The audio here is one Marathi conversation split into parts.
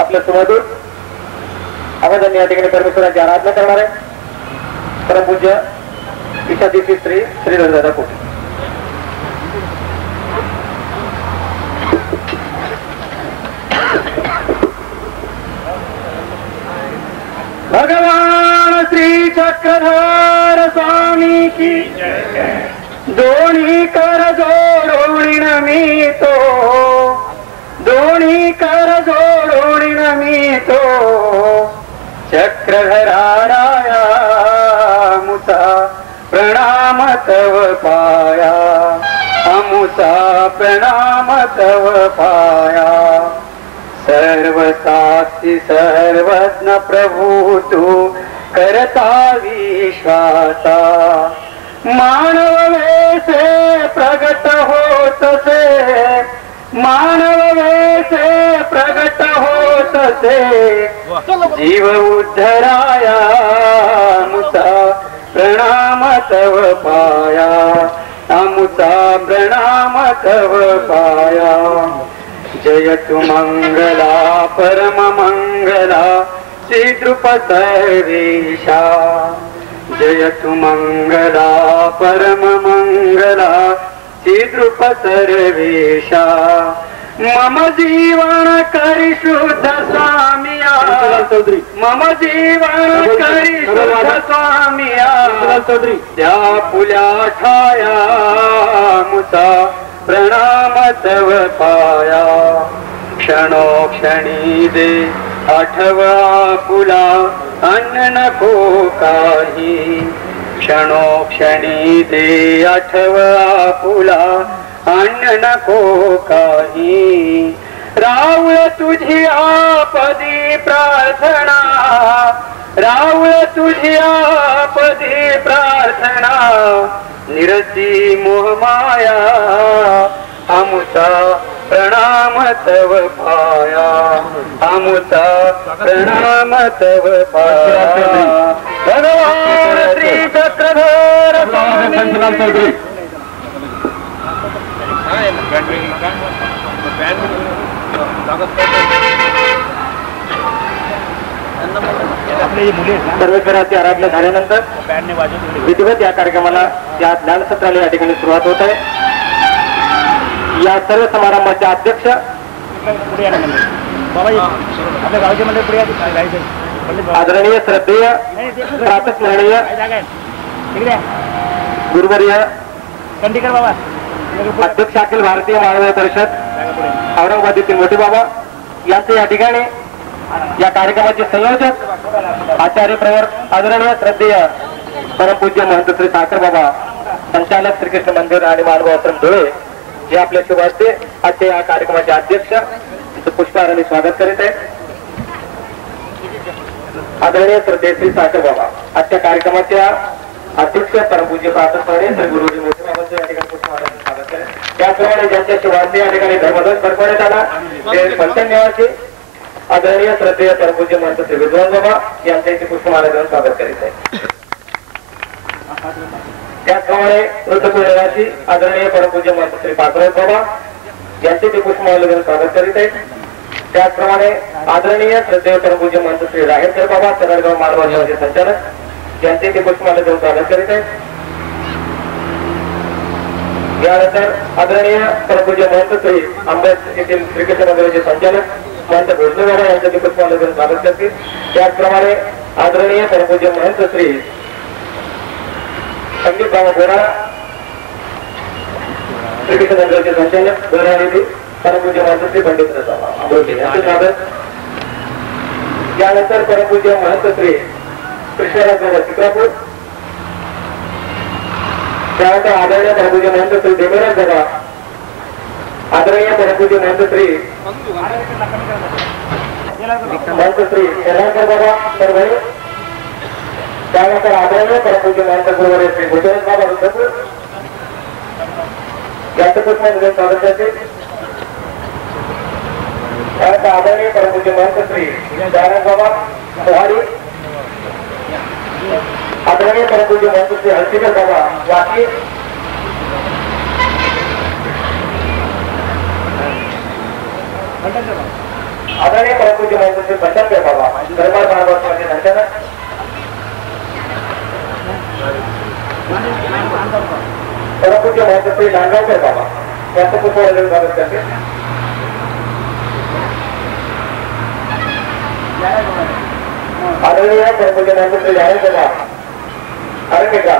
आपलं सुमधुर आवाजांनी या ठिकाणी परमेश्वराची आराधना करणार आहे. परमपूज्य ईशादेवी श्री श्रीधरदादा कोटे. भगवान श्री चक्रधर स्वामी की दोन्ही कर जोडून मी तो, दोन्ही कर जोडून मी तो चक्रधराया मुसा प्रणाम तव पाया, अमुसा प्रणाम तव पाया. सर्व साक्षी सर्वज्ञ प्रभु तू करता विश्वासा, मानव वैसे प्रगट होत से, मानव वैसे प्रगट होत से जीव उद्धराया मुसा प्रणाम तव पाया, अमुसा प्रणाम तव पाया. जयतु मंगला परम मंगला श्री द्रुपद सर्वेशा, जयतु मंगला परम मंगला श्री द्रुपद सर्वेशा. मम जीवन करी शुद्ध स्वामिया, मम जीवन करी शुद्ध स्वामिया. त्या पुल्या ठाया मुसा प्रणाम तव पाया. क्षणोक्षणी दे आठवा पुला अन्न नको काही, क्षणोक्षणी दे आठवा पुला अन्न नको काही. रावळ तुझी आपदी प्रार्थना, रावळ तुझी आपदी प्रार्थना. निरसी मोहमाया अमुसा प्रणाम तव पाया, अमुसा प्रणाम तव पाया. भगवान श्री चक्रधर स्वामी. परमेश्वराची आराधना झाल्यानंतर विधिवत या कार्यक्रमाला या ज्ञान सत्राला या ठिकाणी सुरुवात होत आहे. या सर्व समारंभाचे अध्यक्ष आदरणीय श्रद्धेय प्रातस्मरणीय गुरुवर्य अध्यक्ष अखिल भारतीय मानव परिषद औरंगाबाद येथील मोठे बाबा यांचे या ठिकाणी या कार्यक्रमाचे संयोजक आचार्य प्रवर आदरणीय श्रद्धेय परमपूज्य महंत श्री साखर बाबा संचालक श्रीकृष्ण मंदिर आणि मानव आश्रम धुळे जे आपल्या शुभ हस्ते आजच्या या कार्यक्रमाचे अध्यक्ष पुष्पहाराने स्वागत करीत आहेत. आदरणीय श्रद्धेय श्री साखर बाबा आजच्या कार्यक्रमाच्या अध्यक्ष परमपूज्य प्रातस्मरणीय श्री गुरुजी मोठे बाबांचं या ठिकाणी पुष्पहाराने स्वागत करेल. त्याप्रमाणे ज्यांच्या शुभ हस्ते या ठिकाणी धर्मध्वज फडकवण्यात आला ते पंचम निवासी आदरणीय श्रद्धेय परमपूज्य महंत श्री विद्वान बाबा यांचे इथे पुष्पमाला देऊन स्वागत करीत आहे. त्याचप्रमाणे वृद्धपुराची आदरणीय परमपूज्य महंत श्री पात्रनाथ बाबा यांचे ते पुष्पमाला देऊन स्वागत करीत आहेत. त्याचप्रमाणे आदरणीय श्रद्धेय परमपूज्य महंत श्री राहेरकर बाबा तरडगाव मानवाचे संचालक यांचे ते पुष्पमाला देऊन स्वागत करीत आहेत. यानंतर आदरणीय परमपूज्य महंत श्री आंबेड येथील श्रीकृष्ण मंदिराचे संचालक महंत भोसले बाबा यांचे पुष्पमाला देऊन स्वागत करतील. त्याचप्रमाणे आदरणीय परमपूज्य महंत श्री संदीप बाबा बोराळा श्रीकृष्ण मंदिराचे संचालक बोराळा येथील परमपूज्य महंत श्री पंडित बाबा यांचे स्वागत. यानंतर परमपूज्य महंत श्री कृष्णराज बाबा चित्रापूर, त्यानंतर आदरणीय परमपूज्य महंत श्री देवराज बाबा, आदरणीय परमपूज्य महंत श्री महंत श्री शेलारकर बाबा परभणी, त्यानंतर आदरणीय परमपूज्य महंत गुरुवर्य श्री भूषण बाबा रुद्रपूर यांचं पुष्पमाला स्वागत करते. त्यानंतर आदरणीय परमपूज्य महंत श्री दयानंद बाबा पोहाडी, आदरणीय परमपूज्य महंत श्री हर्षिकर बाबा वाकी, आदरणीय परमपूज्य महंत बच्चन बाबा दरबार महाराष्ट्राचे दर्शन परमपूज्य महंत श्री डांगावकर बाबा यांचं पुष्पवंदन स्वागत करते. आदरणीय परमपूज्य महंत श्री डांगावकर बाबा आरंभिका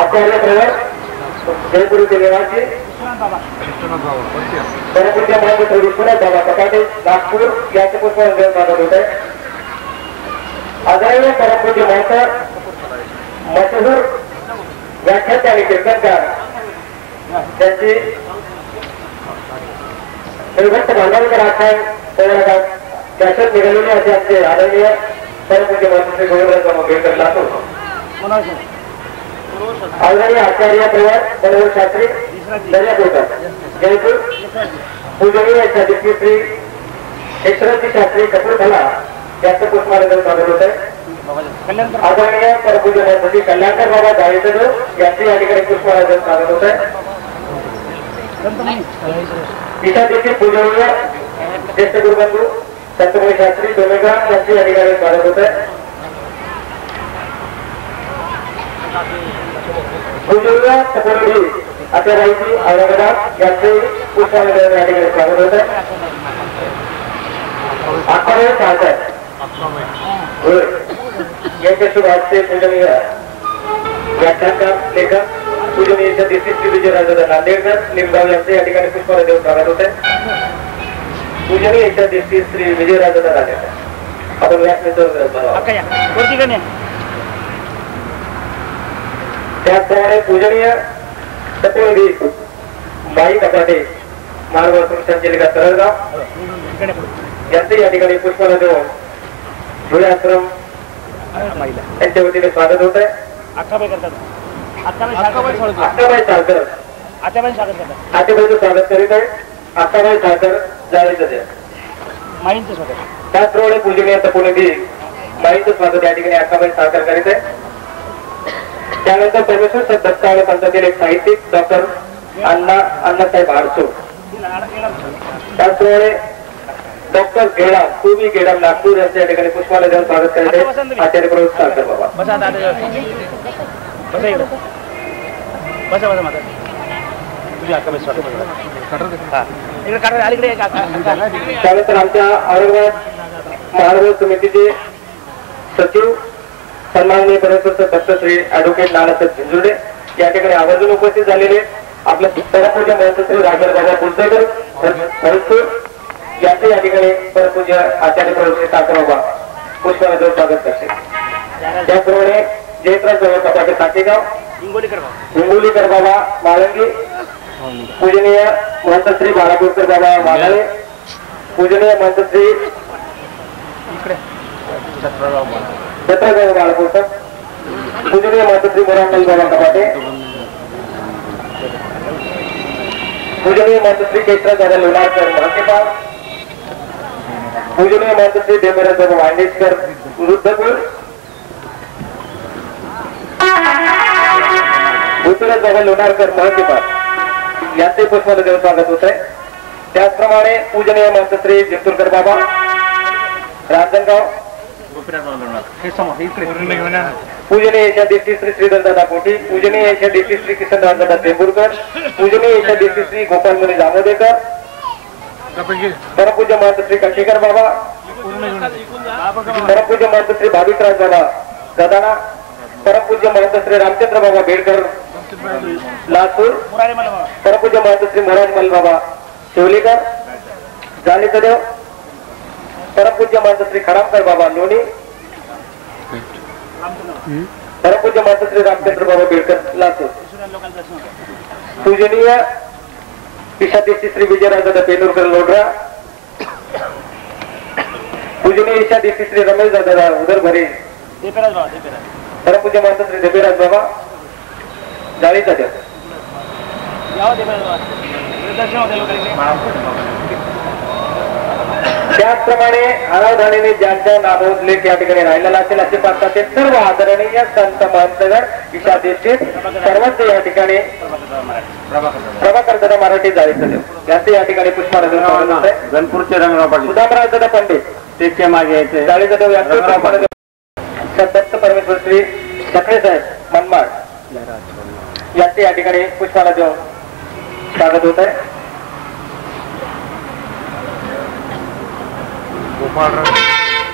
आचार्य प्रवर जयपुरी के निवासी परमपूज्य महंत श्री विश्वनाथ बाबा कपाटे नागपूर यांचे पुष्पवंदन स्वागत होत आहे. आदरणीय परमपूज्य महंत मशहूर व्याख्याते आणि कीर्तनकार त्यांची श्रीभक्त भांडारकर आख्यान कॅसेट निघालेली असे आमचे आदरणीय परमपूज्य महंत श्री गोविंदराव बेळकर लातूर आदरणीय आचार्य प्रवर मनोहर शास्त्री दर्यापूरकर जयपूर पूजनीय शास्त्री श्री यशवंती शास्त्री कपूरथला यांचं पुष्पवंदन स्वागत होत आहे. आदरणीय परमपूज्य महंत कल्याणकर बाबा जावेकर यांचे या ठिकाणी पुष्पवंदन स्वागत होत आहे. इथं देखील पूजनीय ज्येष्ठ गुरुबंधू संतमुनी शास्त्री डोमेगाव यांचे या ठिकाणी स्वागत होत आहे. पूजनीय तपोनिधी आचार्यजी औरंगाबाद यांचे पुष्पवंदन या ठिकाणी स्वागत होत आहे. अकरावे सार्थक यांच्या शुभाचे पूजनीय व्याख्यानकार लेखक पूजनीय श्री विजयराज नांदेडकर लिंबगाव यांचे या ठिकाणी पुष्पवंदन स्वागत होते. पूजनीय श्री विजयराज नांदेडकर आपण व्याख्यान त्याचप्रमाणे पूजनीय तपोनिधी बाई कपाटे मार्गदर्शन संचालिका तरळगाव यांचे या ठिकाणी पुष्पवंदन देऊन धुळे आश्रम यांच्या वतीने स्वागत होत आहे. अक्काबाई साळकर आतेबाईचं स्वागत करीत आहे. अक्काबाई साळकर जाळीचं द्या त्याचप्रमाणे पूजनीय तपोनिधी माईचं स्वागत या ठिकाणी अक्काबाई साळकर करीत आहे. त्यानंतर परमेश्वर दत्तावळे पंथातील एक साहित्यिक डॉक्टर अण्णासाहेब आडसो त्याचप्रमाणे डॉक्टर गेडाम पूर्वी गेडाम नागपूर यांच्या ठिकाणी पुष्पाला देऊन स्वागत करत आहे. आचार्य प्रभू साळकर बाबा त्यानंतर आमच्या औरंगाबाद महानगर समितीचे सचिव सन्माननीय परमेश्वर दत्त श्री ऍडव्होकेट नानासाहेब झिंजुर्डे या ठिकाणी आवर्जून उपस्थित झालेले आपल्या परमपूज्य महंत श्री राजेंद्र बाबा कुलसेकर यांचे या ठिकाणी परमपूज्य आचार्य प्रभू श्री साळकर बाबा पुष्पवंदन स्वागत करते. त्याचप्रमाणे जयत्राज बाबा कपाटे साकेगाव हिंगोलीकर बाबा माळंगी पूजनीय महंत श्री बाळापूरकर बाबा वाघाळे पूजनीय महंत श्री छत्रगाव बाळापूरकर पूजनीय महंत श्री मोरामल बाबा कपाटे पूजनीय महंत श्री केशराज दादा लोणारकर महंतेपाल पूजनीय महंत श्री देवराज बाबा वांडेजकर वृद्धकुल ऋतुराज बाबा लोणारकर महंतेपाल यांचे पुष्पवंदन देऊन स्वागत होत आहे. त्याचप्रमाणे पूजनीय महंत श्री जिंतूरकर बाबा रांजणगाव पूजनीय यशादेशी श्री श्रीधरदादा कोठी पूजनीय यशादेशी श्री किशनराजदादा टेंभुरकर पूजनीय यशादेशी श्री गोपालमुनी जामोदेकर परमपूज्य महंत श्री कक्षेकर बाबा परमपूज्य महंत श्री भाविकराज बाबा गदाना परमपूज्य महंत श्री रामचंद्र बाबा बेडकर लातूर परमपूज्य महंत श्री मोराजमल बाबा शिवलेकर जाणीचदेव परमपूज्य महंत श्री खरामकर बाबा लोणी परमपूज्य महंत श्री रामचंद्र बाबा बेडकर लातूर पूजनीय ईशादेशी श्री विजयराज पेनूरकर लोढरा पूजनीय ईशादेशी श्री रमेश दादा उदरभरे परमपूज्य महंत श्री देवीराज बाबा जाळीचा देव त्याचप्रमाणे अनावधानाने ज्यांच्या नामोल्लेख या ठिकाणी राहिलेला असेल असे पाहतात ते सर्व आदरणीय संत महंतगण ईशादेशी सर्वांचे या ठिकाणी प्रभाकर दादा मराठी जाळीचं यांचे या ठिकाणी पुष्पहार गणपूरचे रंगराव पाटील सुदामराव दादा पंडित त्याच्या मागे यायचे जाळीचं देव यांचे दत्त परमेश्वर श्री सकळे साहेब मनमाड यांचे या ठिकाणी पुष्पाला देऊन स्वागत होत आहे.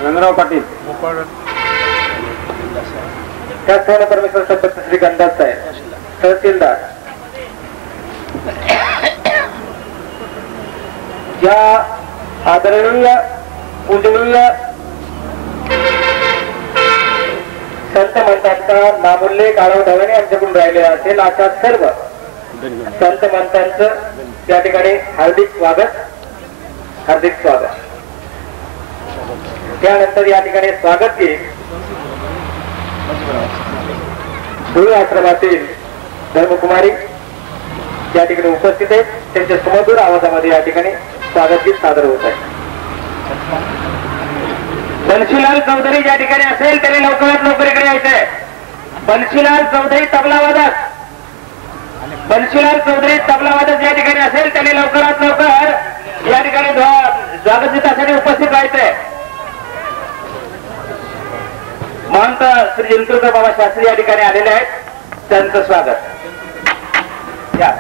रंगराव पाटील त्याचप्रमाणे परमेश्वर सदत्त श्री गंधात साहेब तहसीलदार या आदरणीय पूजनीय संत मंतांचा नामोल्लेख आढावा धावणे आमच्याकडून राहिलेला असेल अशा सर्व संत मंतांचं त्या ठिकाणी हार्दिक स्वागत. त्यानंतर या ठिकाणी स्वागत की धुळे आश्रमातील धर्मकुमारी या ठिकाणी उपस्थित आहेत. त्यांच्या सुमधुर आवाजामध्ये या ठिकाणी स्वागत गीत सादर होत आहे. बन्सीलाल चौधरी ज्या ठिकाणी असेल त्याने लवकरात लवकर इकडे यायचंय. बन्सीलाल चौधरी तबलावादक या ठिकाणी असेल त्याने लवकरात लवकर या ठिकाणी स्वागत गीतासाठी उपस्थित राहायचंय. महंत श्री जिंतूरकर बाबा शास्त्री या ठिकाणी आलेले आहेत. त्यांचं स्वागत या.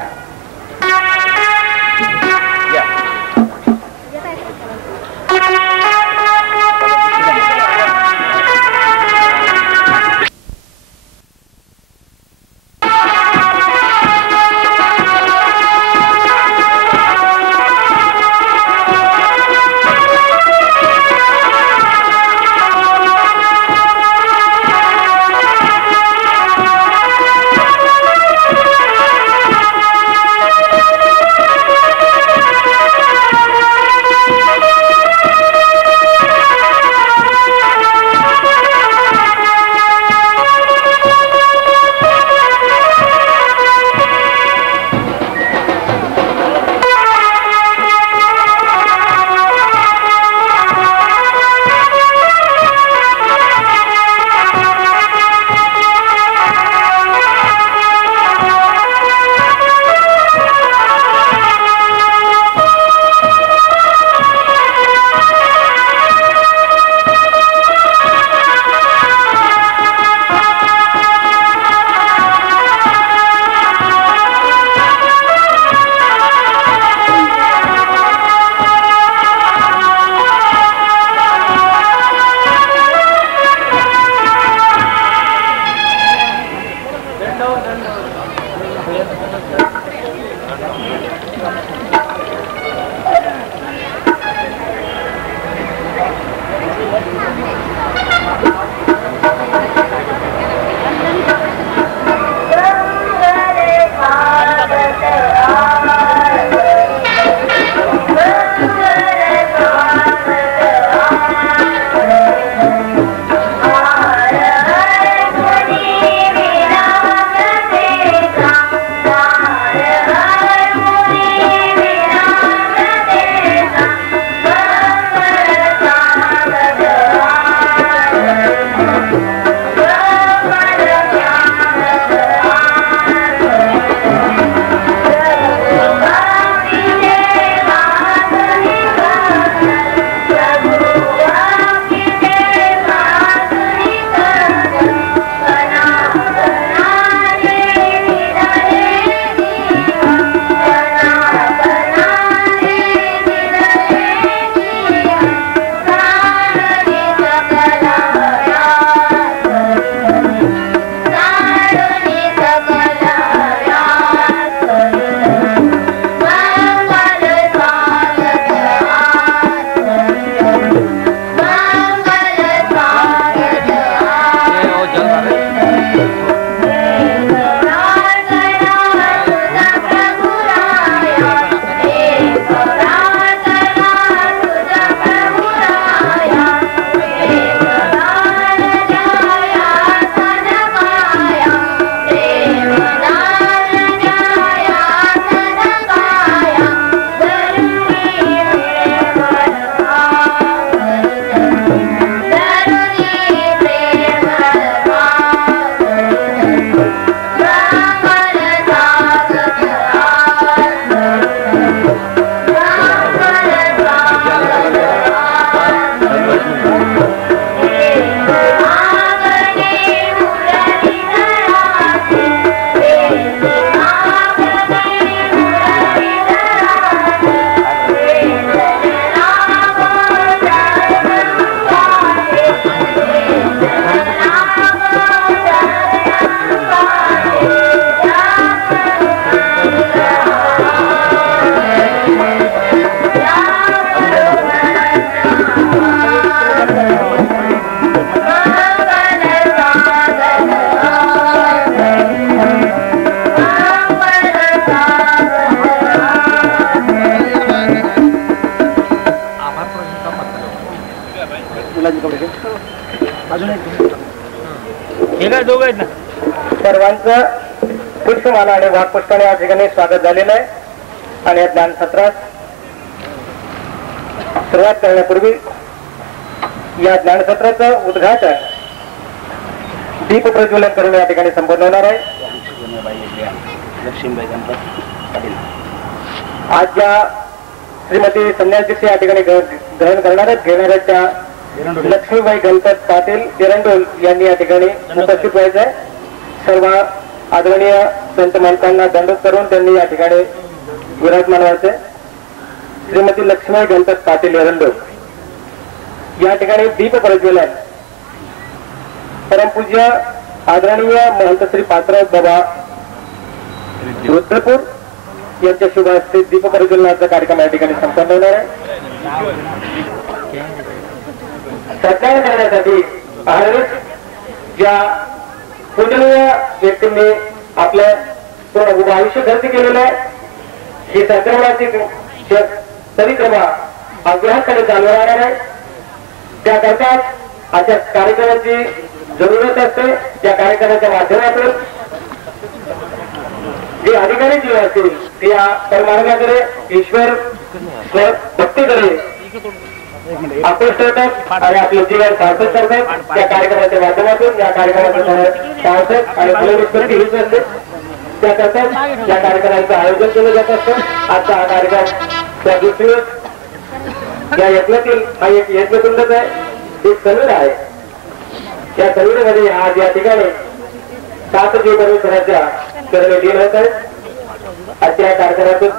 सर्वांचं पुष्पमाला आणि वाघपुष्पाने या ठिकाणी स्वागत झालेलं आहे. आणि या ज्ञान सत्रास सुरुवात करण्यापूर्वी या ज्ञानसत्राचं उद्घाटन दीप प्रज्वलन करून या ठिकाणी संपन्न होणार आहे. आज ज्या श्रीमती संन्यास दीक्षित या ठिकाणी ग्रहण करणार आहेत, घेणार आहेत त्या लक्ष्मीबाई गणपत पाटील एरंडोल यांनी या ठिकाणी उपस्थित व्हायचं आहे. सर्व आदरणीय संत मालकांना दंडोत करून त्यांनी या ठिकाणी विराजमान व्हायचे. श्रीमती लक्ष्मीबाई गणपत पाटील एरंडोल या ठिकाणी दीप प्रज्वलन परमपूज्य आदरणीय महंत श्री पात्राव बाबा रुद्रपूर यांच्या शुभ हस्ते दीप प्रज्वलनाचा कार्यक्रम या ठिकाणी संपन्न होणार आहे. सत्कार करण्यासाठी ज्या पूजनीय व्यक्तींनी आपलं पूर्ण उभं आयुष्य खर्च केलेलं आहे, ही संक्रमणाची परिक्रमा अव्याहतपणे चालू राहणार आहे. त्याकरता अशा कार्यक्रमाची जरूरत असते. त्या कार्यक्रमाच्या माध्यमातून जे अधिकारी जीव असतील ते या परमार्गाकडे ईश्वर भक्तीकडे आकृष्ट होतात आणि आपलं जीवन सार्थक करतात. त्या कार्यक्रमाच्या माध्यमातून या कार्यक्रमाचं सार्थक आणि फलनिष्पत्ती हीच असते. त्याकरता या कार्यक्रमाचं आयोजन केलं जात असतं. आजचा हा कार्यक्रम त्या दृष्टीवर या यज्ञातील हा एक यज्ञकुंडच आहे, एक समीर आहे. या समीरमध्ये आज या ठिकाणी 7 जीव परमेश्वराच्या चरणी लीन होत आहेत. आजच्या कार्यक्रमातून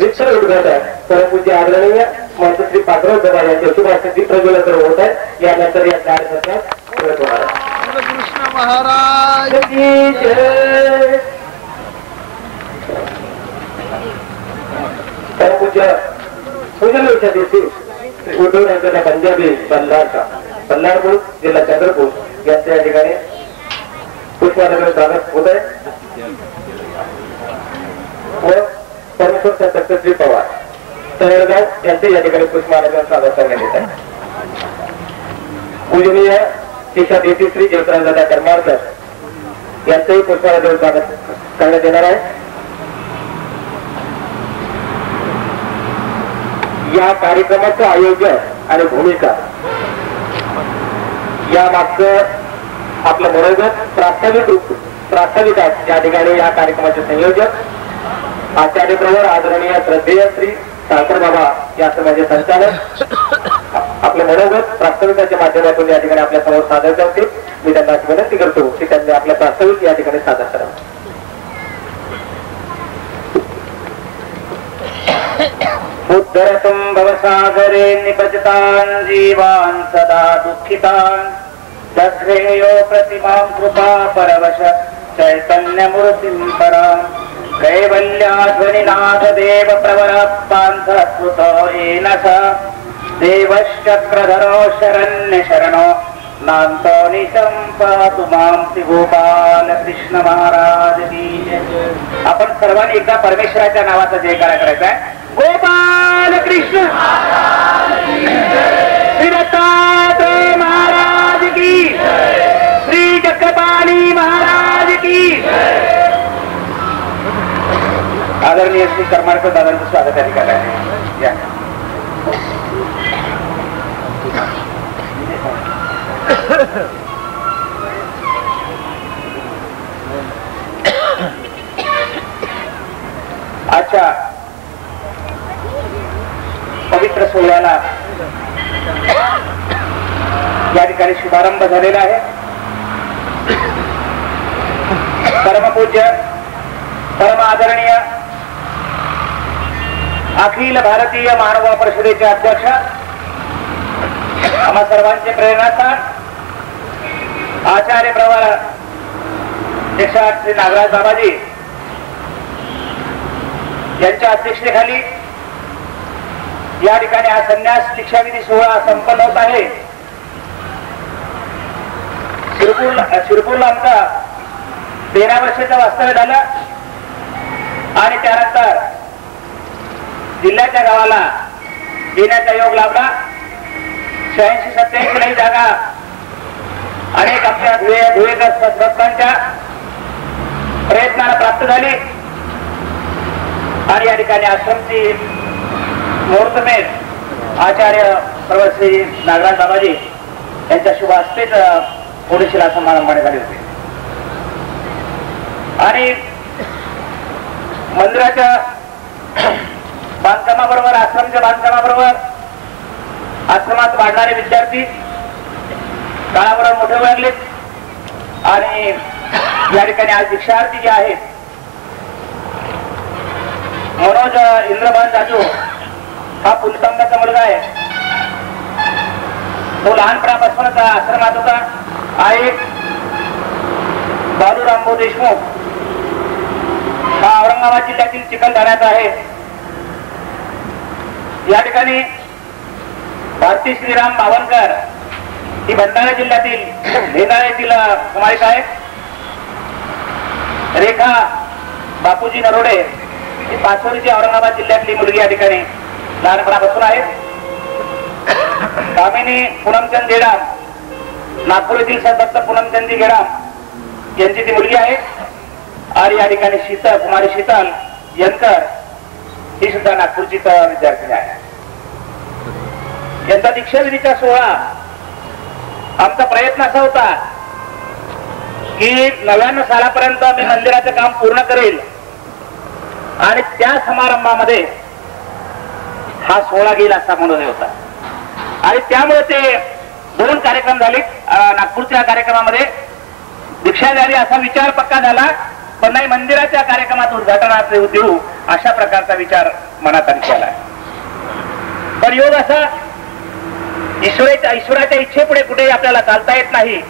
रिक्षण उद्घाटन परमपूज्य आदरणीय महंत श्री पात्राव बाबा यांच्या शुभ हस्ते दीप प्रज्वलन करून होत आहे. यानंतर या कार्यक्रमात सुरुवात होणार आहे. कृष्ण महाराज की जय. परमपूज्य पूजन दिवशी श्री उद्धव यांच्या पंजाबी बल्लारपूर जिल्हा चंद्रपूर यांच्या या ठिकाणी पुष्पांजली स्वागत होत आहे. व परमेश्वर संत श्री पवार तळेगाव यांचे या ठिकाणी पुष्पांजली स्वागत करण्यात येत आहे. पूजनीय शिक्षा देशी श्री जयप्रदादा कर्मारकर यांचेही पुष्पांजली स्वागत करण्यात येणार आहे. या कार्यक्रमाचं आयोजन आणि भूमिका या मागचं आपलं मनोगत प्रास्ताविक आहेत. या ठिकाणी या कार्यक्रमाचे संयोजक आचार्य प्रवर आदरणीय श्रद्धेय श्री साखर बाबा या समाजाचे संचालक आपलं मनोगत प्रास्ताविकाच्या माध्यमातून या ठिकाणी आपल्या समोर सादर करतील. मी त्यांना विनंती करतो की त्यांनी आपलं प्रास्ताविक या ठिकाणी सादर करावं. उद्धरतुं भवसागरे निपतितान् जीवान् सदा दुःखितान् दश्रेयो प्रतिमां कृपा परवश चैतन्यमूर्तिं पराम् कैवल्याध्वनिनाथ देव प्रवरपान्धकृतो येन स देवश्चक्रधरो शरण्य शरणो नान्तो निसंपातु मां श्री गोपाल कृष्ण महाराज की जय. आपण सर्वांनी एकदा परमेश्वराच्या नावाचा जयकारा करायचा आहे. गोपाल कृष्ण श्री दत्तात्रेय महाराज की, श्री चक्रपाणी महाराज की. आदरणीय श्री कर्मारकर दादांचं स्वागत या ठिकाणी आहे. या अच्छा पवित्र सोहळ्याला या ठिकाणी शुभारंभ झालेला आहे. परमपूज्य परम आदरणीय अखिल भारतीय मानव परिषदेचे अध्यक्ष आम्हा सर्वांचे प्रेरणास्थान आचार्य प्रवर श्री नागराज बाबाजी यांच्या अध्यक्षतेखाली या ठिकाणी हा संन्यास दीक्षाविधी सोहळा संपन्न होत आहे. शिरपूरला आमचा 13 वर्षाचं वास्तव्य झालं आणि त्यानंतर जिल्ह्याच्या गावाला येण्याचा योग लाभला. 86-87 ला ही जागा अनेक आपल्या धुळेकरांच्या प्रयत्नाला प्राप्त झाली आणि या ठिकाणी आश्रमची मुहूर्तमेढ आचार्य प्रवश्री नागराज बाबाजी यांच्या शुभ हस्तेच ओडिशीला समारंभाने झाले होते. आणि मंदिराच्या बांधकामाबरोबर आश्रमच्या बांधकामाबरोबर आश्रमात वाढणारे विद्यार्थी काळाबरोबर मोठे लागले आणि या ठिकाणी आज दीक्षार्थी जे आहेत मनोज इंद्रभान जाजू हा पुलतांबाचा मुलगा आहे. तो लहानपणापासूनच आश्रमात होता. आहे बालूरामभाऊ देशमुख हा औरंगाबाद जिल्ह्यातील चिखलदऱ्याचा आहे. या ठिकाणी भारती श्रीराम बावनकर ही भंडारा जिल्ह्यातील भेंडाळा येथील कुमारिका आहे. रेखा बापूजी नरोडे ही पाचोरीची औरंगाबाद जिल्ह्यातली मुलगी या ठिकाणी लहानपणापासून आहे. कामिनी पूनमचंद गेडाम नागपूर येथील सदत्त पूनमचंदी गेडाम यांची ती मुलगी आहे. आणि या ठिकाणी शीतल कुमारी शीतल यंकर ही सुद्धा नागपूरची विद्यार्थी आहे. यांचा दीक्षाविधीचा सोहळा आमचा प्रयत्न असा होता की 99 सालापर्यंत मी मंदिराचं काम पूर्ण करेल आणि त्या समारंभामध्ये हा सोहळा घेईल असा मनोदय होता. आणि त्यामुळे ते 2 कार्यक्रम झाले. नागपूरच्या कार्यक्रमामध्ये दीक्षा झाली असा विचार पक्का झाला, पण नाही मंदिराच्या कार्यक्रमात उद्घाटनाचे देऊ अशा प्रकारचा विचार मनात आला. पण योग असा ईश्वराच्या इच्छेपुढे कुठे आपल्याला चालता येत नाही.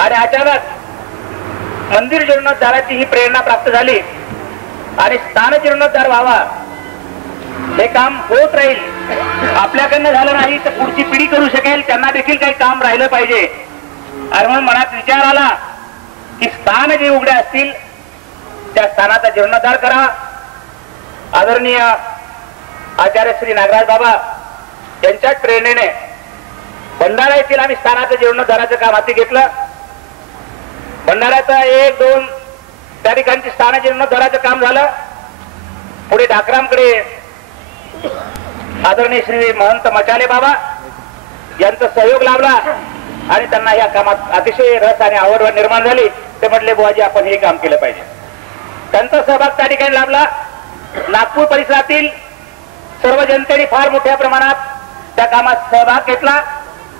आणि अचानक मंदिर जीर्णोद्धाराची ही प्रेरणा प्राप्त झाली आणि स्थान जीर्णोद्धार व्हावा, हे काम होत राहील. आपल्याकडनं झालं नाही तर पुढची पिढी करू शकेल, त्यांना देखील काही काम राहिलं पाहिजे. आणि म्हणून मनात विचार आला की स्थान जे उघडे असतील त्या स्थानाचा जीर्णोद्धार करा. आदरणीय आचार्य श्री नागराज बाबा यांच्याच प्रेरणेने भंडारा येथील आम्ही स्थानाचं जीर्णोद्धाराचं काम हाती घेतलं. भंडाऱ्याचा 1-2 त्या ठिकाणची स्थान जीर्णोद्धाराचं काम झालं. पुढे ढाकरामकडे आदरणीय श्री महंत मचाले बाबा यांचा सहयोग लाभला आणि त्यांना या कामात अतिशय रस आणि आवड निर्माण झाली. ते म्हटले बुवाजी आपण हे काम केलं पाहिजे. त्यांचा सहभाग त्या ठिकाणी लाभला. नागपूर परिसरातील सर्व जनतेने फार मोठ्या प्रमाणात त्या कामात सहभाग घेतला.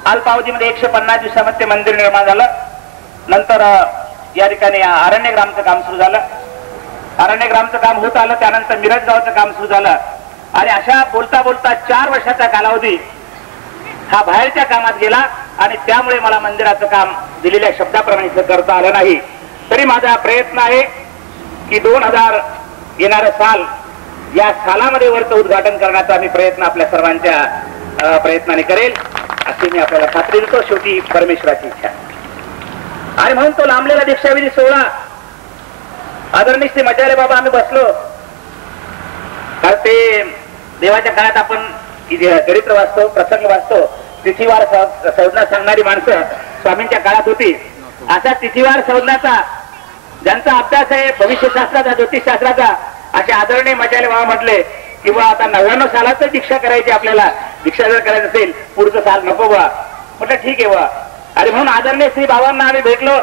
अल्पावधीमध्ये 150 दिवसामध्ये ते मंदिर निर्माण झालं. नंतर या ठिकाणी अरण्यग्रामचं काम सुरू झालं. अरण्यग्रामचं काम होत आलं. त्यानंतर मिरज गावचं काम सुरू झालं. आणि अशा बोलता बोलता 4 वर्षाचा कालावधी हा बाहेरच्या कामात गेला. आणि त्यामुळे मला मंदिराचं काम दिलेल्या शब्दाप्रमाणे करता आलं नाही. तरी माझा प्रयत्न आहे की 2000 येणारं साल या सालामध्ये वरचं उद्घाटन करण्याचा मी प्रयत्न आपल्या सर्वांच्या प्रयत्नाने करेल अशी मी आपल्याला खात्री देतो. शेवटी परमेश्वराची इच्छा. आणि म्हणून तो लांबलेला दीक्षाविधी सोहळा आदरणीय श्री मचाले बाबा आम्ही बसलो. कारण ते देवाच्या काळात आपण चरित्र वाचतो, प्रसंग वाचतो. तिथीवार संज्ञा सांगणारी माणसं स्वामींच्या काळात होती. असा तिथीवार संज्ञाचा ज्यांचा अभ्यास आहे भविष्यशास्त्राचा, ज्योतिषशास्त्राचा, असे आदरणीय मचाले बाबा म्हटले किंवा आता 99 सालात दीक्षा करायची आपल्याला. दीक्षा जर करायचं असेल पुढचं साल नको बा. म्हटलं ठीक आहे बा. आणि म्हणून आदरणीय श्री बाबांना आम्ही भेटलो.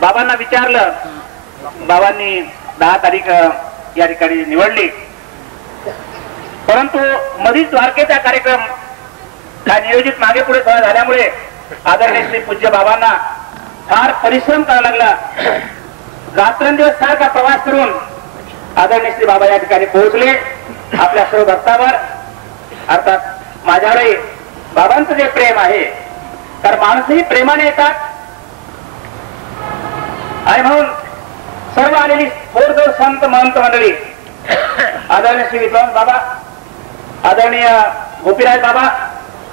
बाबांना विचारलं. बाबांनी 10 तारीख या ठिकाणी निवडली. परंतु मधीच द्वारकेचा कार्यक्रम हा नियोजित मागे पुढे थोडा झाल्यामुळे आदरणीय श्री पूज्य बाबांना फार परिश्रम करावा लागला. रात्रंदिवस सारखा प्रवास करून आदरणीय श्री बाबा या ठिकाणी पोहोचले. आपल्या सर्व भक्तावर अर्थात माझ्याकडे बाबांचं जे प्रेम आहे, तर माणसंही प्रेमाने येतात. आणि म्हणून सर्व आलेली थोर संत महंत मंडळी, आदरणीय श्री विद्वान बाबा, आदरणीय गोपीराज बाबा,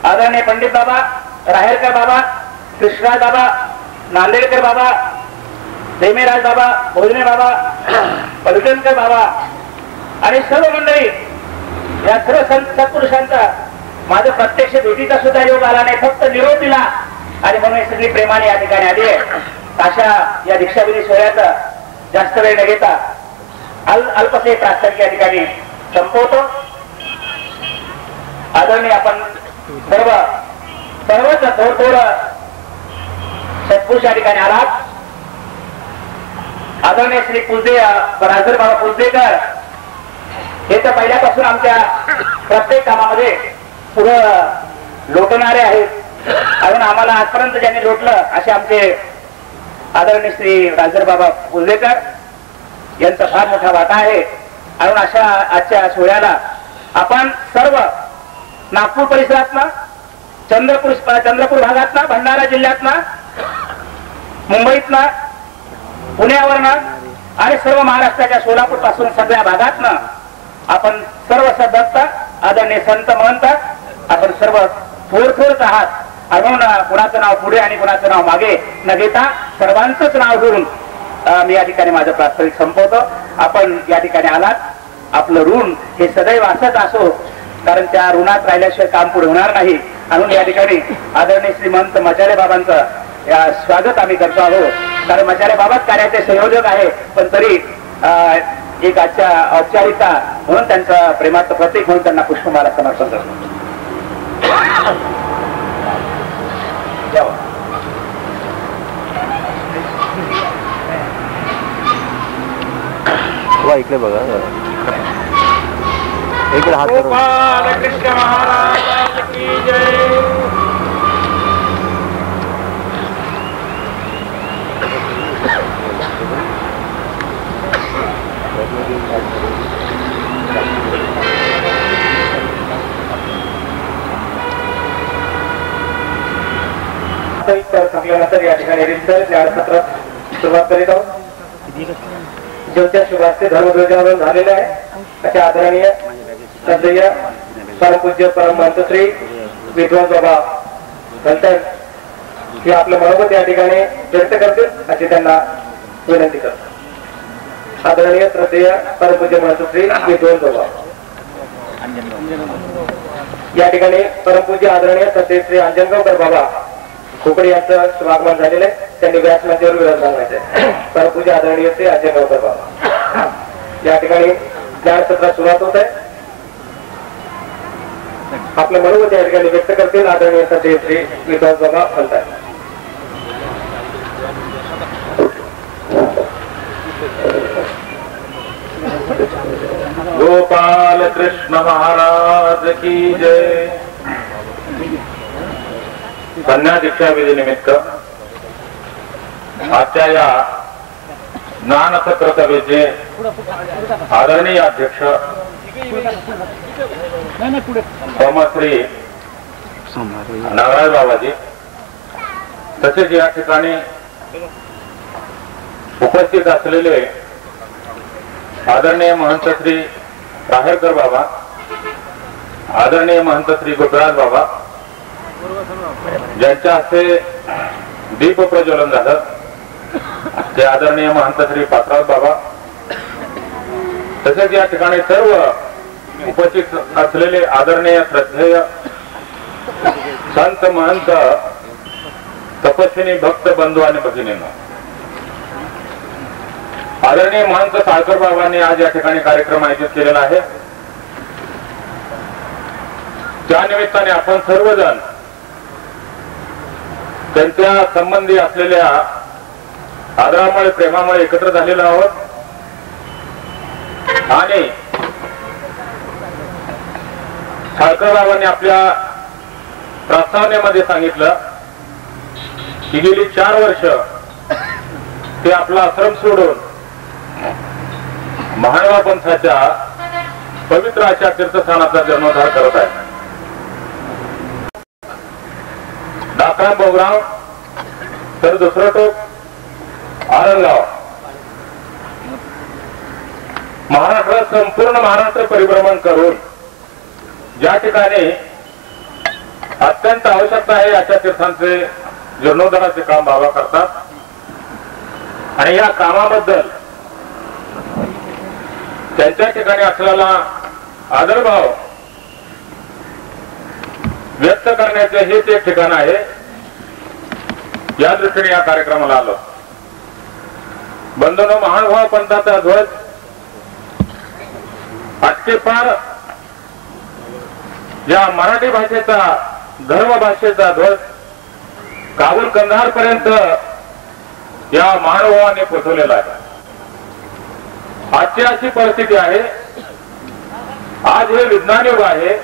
आदरणीय पंडित बाबा, राहेरकर बाबा, कृष्णराज बाबा, नांदेडकर बाबा, जयमेराज बाबा, भोजने बाबा, पलटणकर बाबा आणि सर्व मंडळी, या सर्व सत्पुरुषांचा माझं प्रत्यक्ष भेटीचा सुद्धा योग आला नाही, फक्त निरोप दिला आणि म्हणून हे सगळी प्रेमाने या ठिकाणी आली आहे. अशा या दीक्षाविधी सोहळ्याचा जास्त वेळ न घेता अल्पसे प्रास्ताविक या ठिकाणी संपवतो. आदरणीय आपण सर्वच थोडं सत्पुरुष या ठिकाणी आलात. आदरणीय श्री पुजदे राजर बाबा पुजदेकर हे तर पहिल्यापासून आमच्या प्रत्येक कामामध्ये पुढं लोटणारे आहेत. अजून आम्हाला आजपर्यंत ज्यांनी लोटलं असे आमचे आदरणीय श्री राजर बाबा पुजदेकर यांचा फार मोठा वाटा आहे. अजून अशा आजच्या सोहळ्याला आपण सर्व नागपूर परिसरातनं, चंद्रपूर भागातनं, भंडारा जिल्ह्यातनं, मुंबईतनं, पुण्यावरनं आणि सर्व महाराष्ट्राच्या सोलापूर पासून सगळ्या भागातनं आपण सर्व सदस्य आदरणीय संत महंत आपण सर्व थोडंच आहात. म्हणून कुणाचं नाव पुढे आणि कुणाचं नाव मागे न घेता सर्वांचंच नाव घेऊन मी या ठिकाणी माझं प्रास्ताविक संपवतो. आपण या ठिकाणी आलात, आपलं ऋण हे सदैव असंच असो, कारण त्या ऋणात राहिल्याशिवाय काम पुढे होणार नाही. म्हणून या ठिकाणी आदरणीय श्रीमंत मचारे बाबांचं स्वागत आम्ही करतो आहोत. कारण मचारे बाबाच कार्याचे संयोजक आहे, पण तरी एक आजच्या औपचारिकता म्हणून त्यांचं प्रेमाचं प्रतीक म्हणून त्यांना पुष्पमाला समर्पण करतो. इकडे बघा, इकडे हात गोपाल कृष्ण महाराज की जय. संपल्यानंतर या ठिकाणी सत्र सुरुवात करीत आहोत. ज्योच्या शुभास्ते धर्मध्वजारोहण झालेले आहे. अशा आदरणीय श्रद्धेय परमपूज्य परमहंत श्री विद्वान बाबा म्हणतात की आपलं मनोगत या ठिकाणी व्यक्त करतील अशी त्यांना विनंती करतो. आदरणीय श्रद्धेय परमपूज्य महंत श्री विद्वान बाबा या ठिकाणी परमपूज्य आदरणीय श्रद्धेय श्री अंजनगावकर बाबा खोपडे यांचं शुभागमन झालेलं आहे. त्यांनी व्यासमंचावर विरोध सांगायचे. परमपूज्य आदरणीय श्री अंजनगावकर बाबा या ठिकाणी ज्ञान सत्रात सुरुवात होत आहे. आपलं मनोगत या ठिकाणी व्यक्त करतील आदरणीय श्रद्धेय श्री विद्वान बाबा म्हणतात. गोपाल कृष्ण महाराज की जय. कन्या दीक्षा विधी निमित्त आजच्या या ज्ञान सत्र सभेचे आदरणीय अध्यक्ष श्री नागराज बाबाजी, तसेच या ठिकाणी उपस्थित असलेले आदरणीय महंत श्री राहेरकर बाबा, आदरणीय महंत श्री गुजराज बाबा, ज्यांच्या हस्ते दीप प्रज्वलन झालं, ते आदरणीय महंत श्री पात्राव बाबा, तसेच या ठिकाणी सर्व उपस्थित असलेले आदरणीय श्रद्धेय संत महंत तपस्विनी भक्त बंधू आणि भगिनींनो, आदरणीय महंत साळकर बाबांनी आज या ठिकाणी कार्यक्रम आयोजित केलेला आहे. त्या निमित्ताने आपण सर्वजण त्यांच्या संबंधी असलेल्या आदरामुळे, प्रेमामुळे एकत्र झालेलो आहोत. आणि साळकर बाबांनी आपल्या प्रस्तावनेमध्ये सांगितलं की गेली 4 वर्ष ते आपला आश्रम सोडून महानवा पंथाच्या पवित्र अशा तीर्थस्थानाचा जीर्णोद्धार करत आहे. डाकळा बोगराव तर दुसरं टोक आरंगाव, महाराष्ट्रात संपूर्ण महाराष्ट्र परिभ्रमण करून ज्या ठिकाणी अत्यंत आवश्यकता आहे अशा तीर्थांचे जीर्णोद्धाराचे काम बाबा करतात. आणि या कामाबद्दल त्यांच्या ठिकाणी असलेला आदरभाव व्यक्त करण्याचे हेच एक ठिकाण आहे. या दृष्टीने या कार्यक्रमाला आलो. बंधनो, महानुभाव पंथाचा ध्वज आटकेपार या मराठी भाषेचा, धर्म भाषेचा ध्वज काबूल कंधार पर्यंत या महानुभावाने पोचवलेला आहे. आजची अशी परिस्थिती आहे. आज हे विज्ञान युग आहे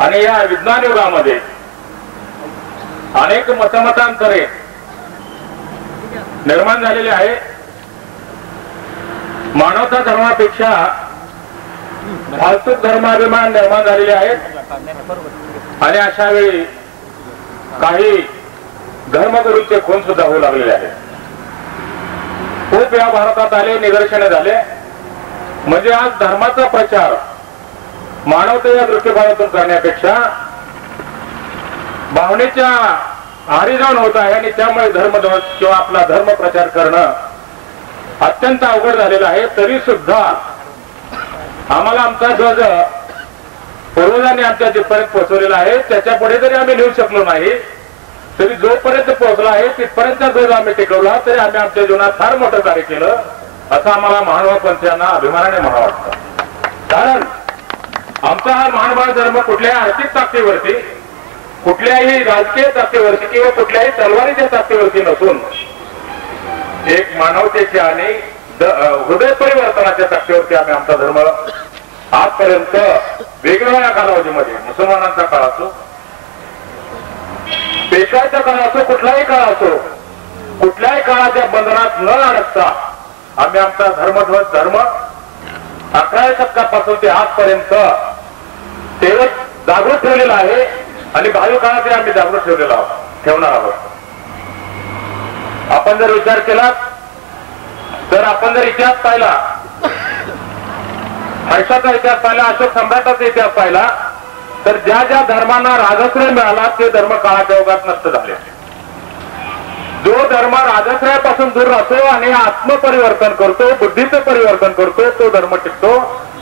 आणि या विज्ञान युगामध्ये अनेक मतमतांतरे निर्माण झालेले आहे. मानवता धर्मापेक्षा फालतूक धर्माभिमान निर्माण झालेले आहेत आणि अशा वेळी काही धर्मगुरूंचे खून सुद्धा होऊ लागलेले आहेत. खूप या भारतात आले, निदर्शने झाले. म्हणजे आज धर्माचा प्रचार मानवतेच्या दृष्टिकोनातून करण्यापेक्षा भावनेच्या आहारी जाऊन होत आहे आणि त्यामुळे धर्मध्वज किंवा आपला धर्म प्रचार करणं अत्यंत अवघड झालेलं आहे. तरी सुद्धा आम्हाला आमचा ध्वज पूर्वजांनी आमच्या जिथपर्यंत पोहोचवलेला आहे त्याच्या पुढे जरी आम्ही नेऊ शकलो नाही तरी जोपर्यंत पोहोचला आहे तिथपर्यंत ध्वज आम्ही टिकवला तरी आम्ही आमच्या जीवनात फार मोठं कार्य केलं असं आम्हाला महानुभाव पंथांना अभिमानाने म्हणा वाटतं. कारण आमचा हा महानुभाव धर्म कुठल्याही आर्थिक ताकदीवरती, कुठल्याही राजकीय ताकदीवरती किंवा कुठल्याही तलवारीच्या ताकदीवरती नसून एक मानवतेची आणि हृदय परिवर्तनाच्या ताकदीवरती आम्ही आमचा धर्म आजपर्यंत वेगवेगळ्या कालावधीमध्ये, मुसलमानांचा काळ असो, पेशवाचा काळ असो, कुठलाही काळ असो, कुठल्याही काळाच्या बंधनात न अडकता आम्ही आमचा धर्मध्वज धर्म 11व्या शतकापासून ते आजपर्यंत तेवढ जागृत ठेवलेला आहे आणि भावी काळात आम्ही जागृत ठेवणार आहोत. आपण जर विचार केला तर आपण जर इतिहास पाहिला, हर्षाचा इतिहास पाहिला, अशोक सम्राटाचा इतिहास पाहिला तर ज्या ज्या धर्मांना राजाश्रय मिळाला ते धर्म काळाच्या ओघात नष्ट झाले. जो धर्म राजाश्रयापासून दूर राहतो आणि आत्मपरिवर्तन करतो, बुद्धीचं परिवर्तन करतो, तो धर्म टिकतो.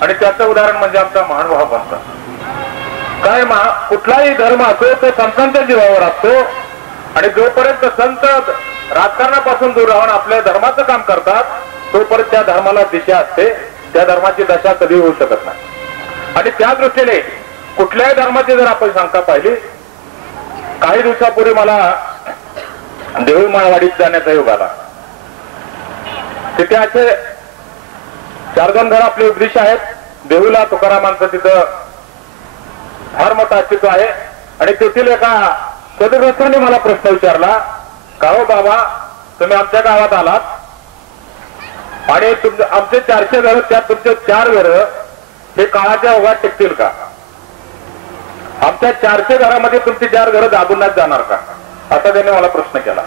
आणि त्याचं उदाहरण म्हणजे आमचा महानुभाव पंथ. काय कुठलाही धर्म असतो तो संतांच्या जीवावर असतो आणि जोपर्यंत संत राजकारणापासून दूर राहून आपल्या धर्माचं काम करतात तोपर्यंत त्या धर्माला दिशा असते. त्या धर्माची दशा कधी होऊ शकत नाही. आणि त्या दृष्टीने कुठल्याही धर्माची जर आपण शंका पाहिली, काही दिवसापूर्वी मला देऊळ माळवाडीत जाण्याचा योग आला. तिथे असे 4-2 घर आपले उद्देश आहेत. देऊला तुकारामांचं तिथं फार मोठं अस्तित्व आहे. आणि तेथील एका सदग्रस्तांनी मला प्रश्न विचारला, का हो बाबा तुम्ही आमच्या गावात आलात आणि आमचे 400 घर, त्यात तुमचे 4 घर हे काळाच्या ओघात टिकतील का? आमच्या 400 घरामध्ये तुमची 4 घरं दाबून जाणार का? असा त्याने मला प्रश्न केला.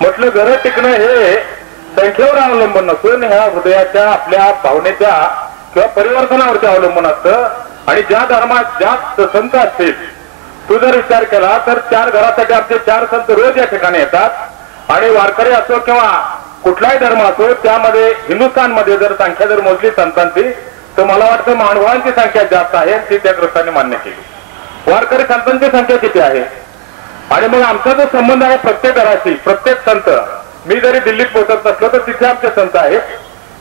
म्हटलं घरं टिकणं हे संख्येवर अवलंबून नसून ह्या हृदयाच्या आपल्या भावनेच्या किंवा परिवर्तनावरती अवलंबून असतं. आणि ज्या धर्मात जास्त संत असतील, तू जर विचार केला तर 4 घरासाठी आमचे 4 संत रोज या ठिकाणी येतात. आणि वारकरी असो किंवा कुठलाही धर्म असो, त्यामध्ये हिंदुस्थानमध्ये जर संख्या जर मोजली संतांची तर मला वाटतं महानुभावांची संख्या जास्त आहे. ती त्या ग्रस्तांनी मान्य केली. वारकरी संतांची संख्या किती आहे? आणि मग आमचा जो संबंध आहे प्रत्येक घराशी, प्रत्येक संत, मी जरी दिल्लीत पोहोचत नसलो तर तिथे आमचे संत आहेत,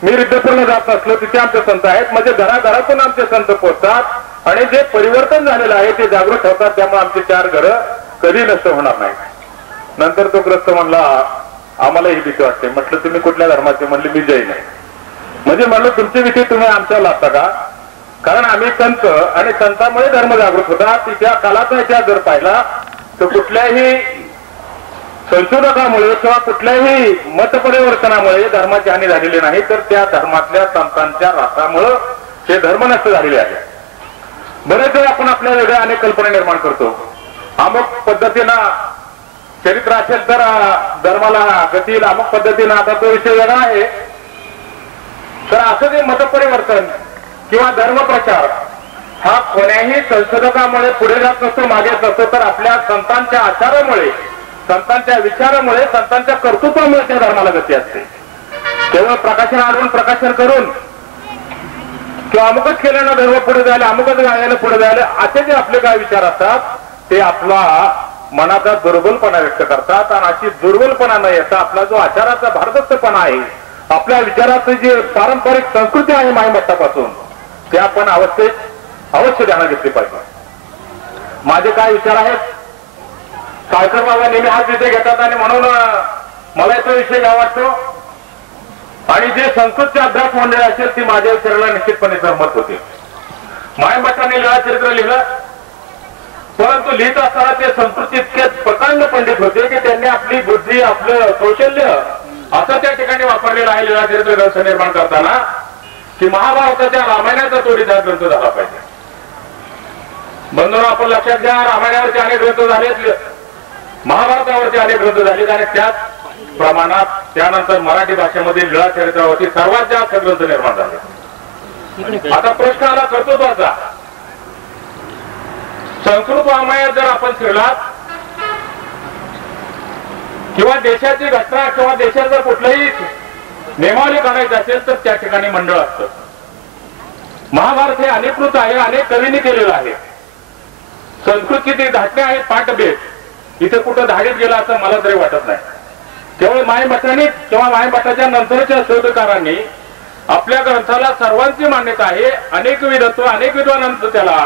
मी रिद्धपूरला जात नसलो तिथे आमचे संत आहेत. म्हणजे घराघरातून आमचे संत पोहोचतात आणि जे परिवर्तन झालेलं आहे ते जागृत ठेवतात. त्यामुळे आमची 4 घरं कधी नष्ट होणार नाही. नंतर तो ग्रस्त म्हणला, आम्हाला ही भीती वाटते. म्हटलं तुम्ही कुठल्या धर्माचे? म्हणले मी जैन आहे. म्हणजे म्हणलं तुमची भीती तुम्ही आमच्यावर लागता का? कारण आम्ही संत आणि संतांमुळे धर्म जागृत होता. तिच्या कालाचा इतिहास जर पाहिला तर कुठल्याही संशोधकामुळे किंवा कुठल्याही मतपरिवर्तनामुळे धर्माची हानी झालेली नाही, तर त्या धर्मातल्या संतांच्या रासामुळे ते धर्म नष्ट झालेले आहे. बरेच वेळ आपण आपल्या वेगळ्या अनेक कल्पना निर्माण करतो. अमुक पद्धतीनं चरित्र असेल तर धर्माला गती येईल, अमुक पद्धतीनं. आता तो विषय वेगळा आहे. तर असं जे मतपरिवर्तन किंवा धर्मप्रचार हा कोण्याही संशोधकामुळे पुढे जात नसतो, मागे नसतो, तर आपल्या संतांच्या आचारामुळे, संतांच्या विचारामुळे, संतांच्या कर्तृत्वामुळे त्या धर्माला गती असते. केवळ प्रकाशन आणून प्रकाशन करून किंवा अमुकच केल्यानं धर्म पुढे जायला, अमुकच गायला पुढे जायला, असे जे आपले काय विचार असतात ते आपला मनाचा दुर्बलपणा व्यक्त करतात. आणि अशी दुर्बलपणा न येता आपला जो आचाराचा भारदस्तपणा आहे, आपल्या विचाराचं जे पारंपरिक संस्कृती आहे माईमठ्ठापासून, ते आपण अवश्य ध्यानात घेतली पाहिजे. माझे काय विचार आहेत, साळकर बाबा नेहमी हाच विषय घेतात आणि म्हणून मला याचा विषय घ्या वाटतो. आणि जे संस्कृतचे अभ्यास मंडळी असेल ती माझ्या विचाराला निश्चितपणे सहमत होते. माईमठ्ठाने लीळाचरित्र लिहिलं, परंतु लिहित असताना ते संस्कृत इतके प्रकांड पंडित होते की त्यांनी आपली बुद्धी, आपलं कौशल्य असं त्या ठिकाणी वापरलेलं आहे लीळाचरित्र ग्रंथ निर्माण करताना, की महाभारताच्या रामायणाचा तोडीचा ग्रंथ झाला पाहिजे. बंधूंनो, आपण लक्षात घ्या, रामायणावरचे अनेक ग्रंथ झालेत, महाभारतावरचे अनेक ग्रंथ झालेत आणि त्याच प्रमाणात त्यानंतर मराठी भाषेमध्ये लीळाचरित्रावरती सर्वात जास्त ग्रंथ निर्माण झाले. आता प्रश्न आला कर्तृत्वाचा. संस्कृत वाङ्मयात जर आपण फिरलात किंवा देशाची घटना किंवा देशात जर कुठलंही नियमावली काढायची असेल तर त्या ठिकाणी मंडळ असतं. महाभारत हे अनेकृत आहे, अनेक कवींनी केलेलं आहे. संस्कृतची ती धाटणे आहेत पाठभेद, इथे कुठं धाडीत गेला असं मला तरी वाटत नाही. केवळ माईमठांनी किंवा माईमठाच्या नंतरच्या शोधकारांनी आपल्या ग्रंथाला सर्वांची मान्यता आहे, अनेक विधत्व, अनेक विद्वानांचं त्याला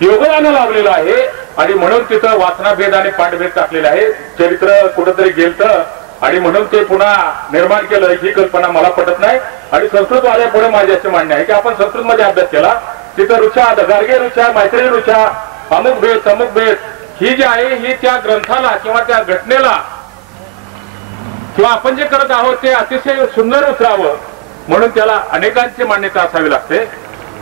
योगदान लावलेलं आहे आणि म्हणून तिथं वाचनाभेद आणि पाठभेद टाकलेला आहे. चरित्र कुठंतरी गेलतं आणि म्हणून ते पुन्हा निर्माण केलं, ही कल्पना मला पटत नाही. आणि संस्कृत वाल्यापुढे माझे असे म्हणणे आहे की आपण संस्कृत मध्ये अभ्यास केला, तिथं ऋचा, गार्गे ऋचा, मैत्री ऋचा, अमुक भेद, तमुक भेद ही जी आहे ही त्या ग्रंथाला किंवा त्या घटनेला किंवा आपण जे करत आहोत ते अतिशय सुंदर उतरावं म्हणून त्याला अनेकांची मान्यता असावी लागते.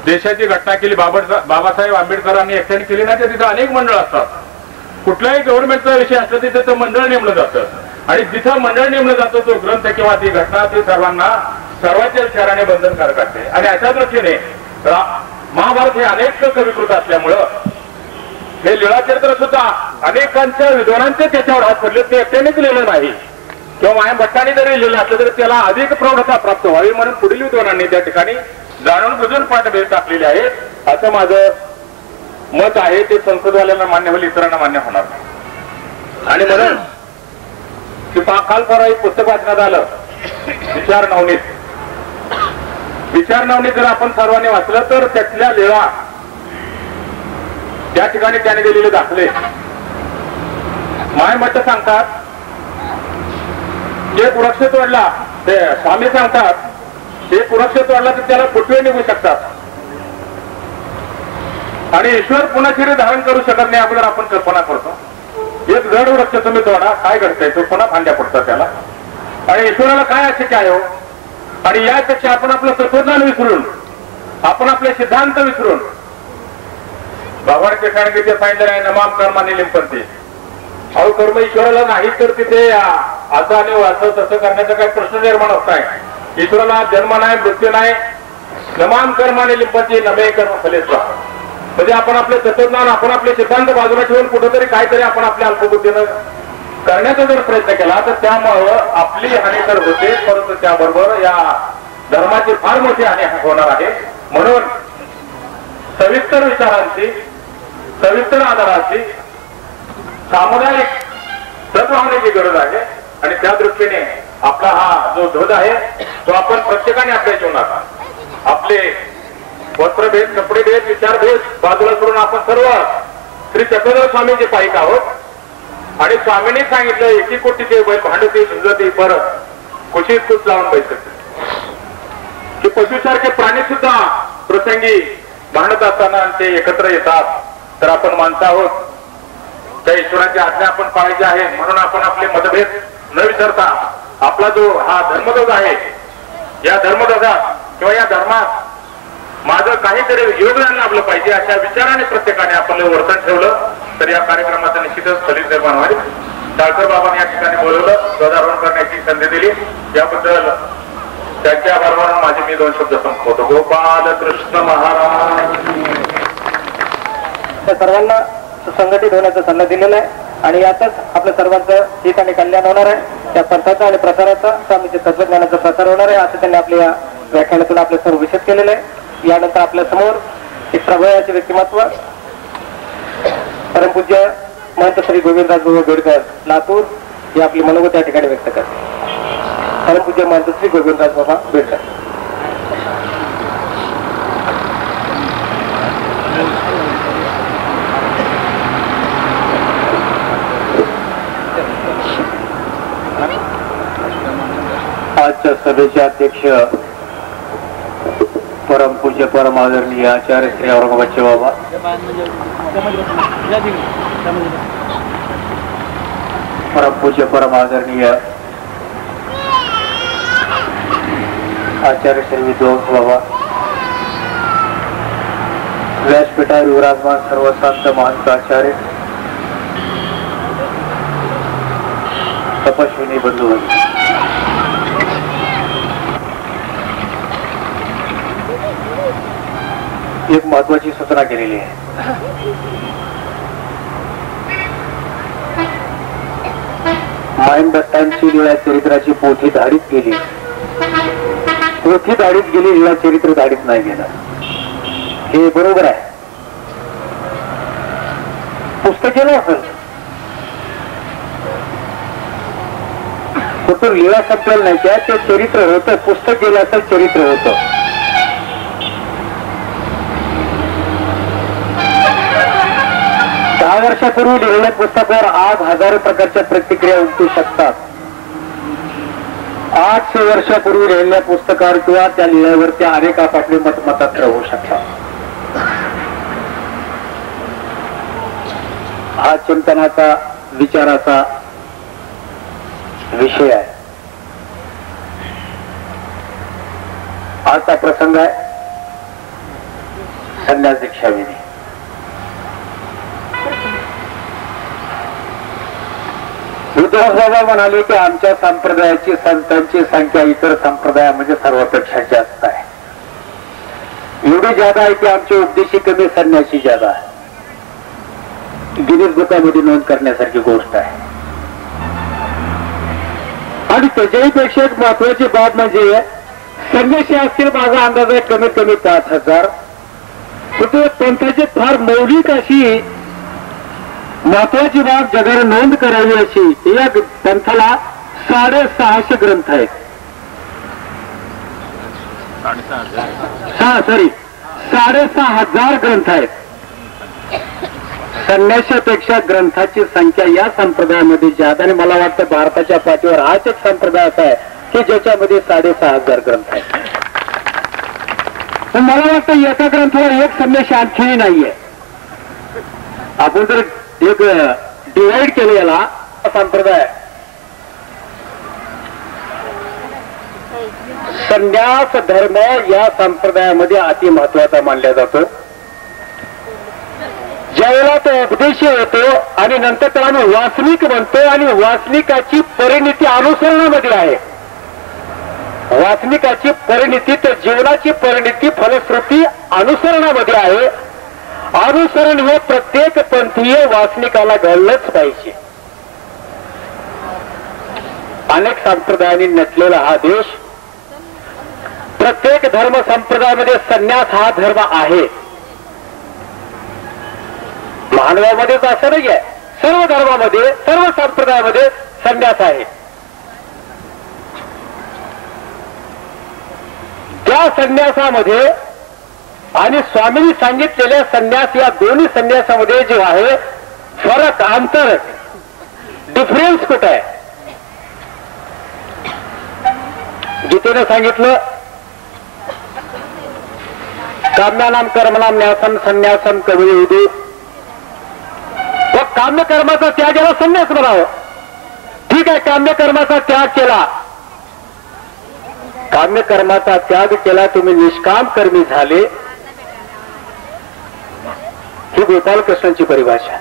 देशाची घटना केली बाबासाहेब आंबेडकरांनी एकट्याने केली ना, तिथं अनेक मंडळ असतात. कुठलाही गव्हर्नमेंटचा विषय असला तिथे मंडळ नेमलं जातं आणि जिथं मंडळ नेमलं जातं तो ग्रंथ किंवा ती घटना ती सर्वांना सर्वांच्या विचाराने बंधनकारक असते. आणि अशा दृष्टीने महाभारत हे अनेक कविकृत असल्यामुळं हे लीळाचरित्र सुद्धा अनेकांच्या विद्वानांचे त्याच्यावर हात पडले, ते एकट्यानेच लिहिलं नाही किंवा माईमठ्ठाने जरी लिहिलं असलं तरी त्याला अधिक प्रौढता प्राप्त व्हावी म्हणून पुढील विद्वानांनी त्या ठिकाणी जाणून बुजून पाठभेद टाकलेले आहेत असं माझं मत आहे. ते संसदवाल्यांना मान्य होईल, इतरांना मान्य होणार नाही. आणि म्हणून काल परवा एक पुस्तक वाचण्यात आलं, विचार नवनीत. विचार नवनीत जर आपण सर्वांनी वाचलं तर त्यातल्या लीळा त्या ठिकाणी त्याने दिलेले दाखले माईमठ सांगतात. जे वृक्ष तोडला ते स्वामी सांगतात, हे वृक्ष तोडला तर त्याला फुटवे निघू शकतात आणि ईश्वर पुन्हा शरीर धारण करू शकत नाही अगोदर आपण कल्पना करतो. एक जड वृक्ष तुम्ही तोडा, काय घडतंय तो पुन्हा फांद्या पडतात त्याला. आणि ईश्वराला काय अशक्य आहे हो. आणि यापेक्षा आपण आपलं तत्वज्ञान विसरून, आपण आपले सिद्धांत विसरून भगवान सांगितले सांगितलं आहे नमाम कर्माने लिंपंती. अहो कर्म ईश्वराला नाही तर तिथे असं आणि असं तसं करण्याचा काही प्रश्न निर्माण होत नाही. ईश्वराला जन्म नाही, मृत्यू नाही. नमाम कर्माने लिंपंती नमे कर्म फलेस्वा. म्हणजे आपण आपले तत्वज्ञान, आपण आपले सिद्धांत बाजूला ठेवून कुठेतरी काहीतरी आपण आपल्या अल्पबुद्धीनं करण्याचा जर प्रयत्न केला तर त्यामुळं आपली हानी तर होते, परंतु त्याबरोबर या धर्माची फार मोठी हानी होणार आहे. म्हणून सविस्तर विचारांची, सविस्तर आधाराची सामुदायिक सद्भावनेची गरज आहे. आणि त्या दृष्टीने आपला हा जो ध्वज आहे तो आपण प्रत्येकाने आपल्या जीवनात आपले वस्त्रभेद, कपडेभेद, विचारभेद बाजूला करून आपण सर्व श्री चक्रधर स्वामींचे पाहिजे आहोत. आणि स्वामींनी सांगितलं एकी कोटीचे बैल भांडते झुंजते पर कुशीत कुस लावून बैठते, की पशुसारखे प्राणी सुद्धा प्रसंगी भांडत असताना ते एकत्र येतात. तर आपण माणसं आहोत, त्या ईश्वराची आज्ञा आपण पाळायची आहे. म्हणून आपण आपले मतभेद न विसरता आपला जो हा धर्मध्वज आहे, या धर्मध्वजात किंवा या धर्मात माझं काहीतरी योगदान लाभलं पाहिजे अशा विचाराने प्रत्येकाने आपलं वर्तन ठेवलं तर या कार्यक्रमाचा निश्चितच फलित निर्माण होईल. साळकर बाबांनी या ठिकाणी बोलवलं, ध्वजारोहण करण्याची संधी दिली, याबद्दल त्यांच्या बरोबर माझे मी दोन शब्द संपवतो. गोपाल कृष्ण महाराज. सर्वांना संघटित होण्याचा सल्ला दिलेला आहे आणि यातच आपल्या सर्वांचं हित आणि कल्याण होणार आहे. त्या पंथाचा आणि प्रसाराचा, स्वामीच्या तत्वज्ञानाचा प्रसार होणार आहे असं त्यांनी आपल्या या व्याख्यानातून आपले सर्व विषद केलेले आहे. यानंतर आपल्या समोर एक प्रभावाचे व्यक्तिमत्व परमपूज्य महंत श्री गोविंदराज बेडकर लातूर हे आपली मनोगत या ठिकाणी व्यक्त करते. परमपूज्य महंत श्री गोविंदराज बाबा बेडकर. आजच्या सभेचे अध्यक्ष परमपूज्य परम आदरणीय आचार्य श्री औरंगाबादचे बाबा, परमपूज्य परम आदरणीय आचार्य श्री विद्वांस बाबा, व्यासपीठावर विराजमान सर्व संत महंत आचार्य, तपस्विनी बंधू, एक महत्वाची सूचना केलेली आहे. माईन दत्तांची लीळा चरित्राची पोथी धाडीत गेली, पोथी धाडीत गेली, लीळा चरित्र धाडीत नाही गेलं. हे बरोबर आहे. पुस्तक केलं असेल फक्त लीळा संपलेलं नाही, त्या ते चरित्र होतं. पुस्तक केलं असेल चरित्र होतं. दहा वर्षापूर्वी लिहिलेल्या पुस्तकावर आज हजारो प्रकारच्या प्रतिक्रिया उमटू शकतात. 800 वर्षापूर्वी लिहिलेल्या पुस्तकावर किंवा त्या लिहिल्यावरती अनेक आपापले मतमतांतर होऊ शकतात. हा चिंतनाचा विचाराचा विषय आहे. आजचा प्रसंग आहे संन्यास दीक्षाविधी. विद्वांस बाबा म्हणाले की आमच्या संप्रदायाची संतांची संख्या इतर संप्रदायामध्ये सर्वापेक्षा जास्त आहे. एवढी जादा आहे की आमचे उपदेशी कमी, संन्यासी जादा आहे. गिनीज बुकामध्ये नोंद करण्यासारखी गोष्ट आहे. आणि त्याच्याही पेक्षा एक महत्वाची बाब म्हणजे संन्यासी असतील, माझा अंदाज आहे कमीत कमी 5000. पण पंथाची फार मौलिक अशी महत्वाची बाब जगाने नोंद करावी अशी या पंथाला 650 ग्रंथ आहेत. 6500 ग्रंथ आहेत. संन्याशापेक्षा ग्रंथाची संख्या या संप्रदायामध्ये जास्त. आणि मला वाटतं भारताच्या पाठीवर हाच एक संप्रदाय असा आहे की ज्याच्यामध्ये 6500 ग्रंथ आहेत. मला वाटतं एका ग्रंथावर एक संन्याशी आणखीही नाहीये. आपण जर एक डिवाइड केलं याला संप्रदाय, संन्यास धर्म या संप्रदायामध्ये अति महत्वाचा मानला जातो. ज्यावेळेला तो उपदेशी होतो आणि नंतर त्याला आम्ही वासनिक म्हणतो, आणि वासनिकाची परिणिती अनुसरणामध्ये आहे. वासनिकाची परिणिती तर जीवनाची परिणिती फलश्रुती अनुसरणामध्ये आहे. अनुसरण हे प्रत्येक पंथीय वासनिकाला घडलंच पाहिजे. अनेक संप्रदायांनी नटलेला हा देश, प्रत्येक धर्म संप्रदायामध्ये संन्यास हा धर्म आहे. मानवामध्येच असं नाही आहे, सर्व धर्मामध्ये सर्व संप्रदायामध्ये संन्यास आहे. त्या संन्यासामध्ये आणि स्वामींनी सांगितलेल्या संन्यास या दोन्ही संन्यासामध्ये जो आहे फरक, अंतर, डिफरन्स कुठं आहे? गीतेनं सांगितलं काम्यानाम कर्मनाम न्यासम संन्यासम कवियुदू. व काम्य कर्माचा त्याग याला संन्यास म्हणावं. ठीक आहे, काम्य कर्माचा त्याग केला, काम्य कर्माचा त्याग केला, तुम्ही निष्काम कर्मी झाले, ही गोपालकृष्णांची परिभाषा.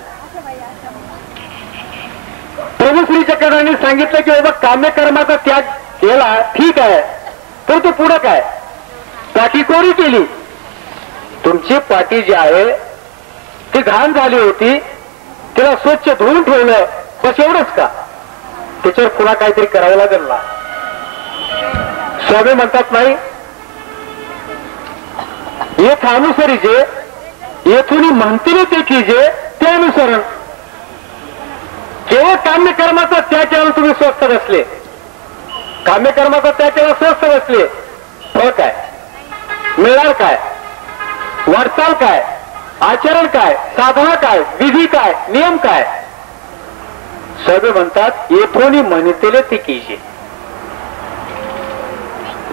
प्रभू श्री चक्रधारींनी सांगितलं की बाबा काम्य कर्माचा त्याग केला, ठीक आहे, तर तो पुढं काय? पाठी कोरी केली. तुमची पाठी जी आहे ती घाण झाली होती, तिला स्वच्छ धुवून ठेवलं, बस एवढंच का? त्याच्यावर पुन्हा काहीतरी करावं लागेल ना. स्वामी म्हणतात नाही, येथ अनुसरी जे येथून म्हणतील ते की जे ते अनुसरण. केवळ काम्यकर्माचा त्याग केल्यावर तुम्ही स्वस्थ बसले, काम्यकर्माचा त्याग केल्यावर स्वस्थ बसले, फळ काय मिळणार, काय वाटचाल, काय आचरण, काय साधना, काय विधी, काय नियम, काय. सर्व म्हणतात येथून म्हणतील ते कीजे.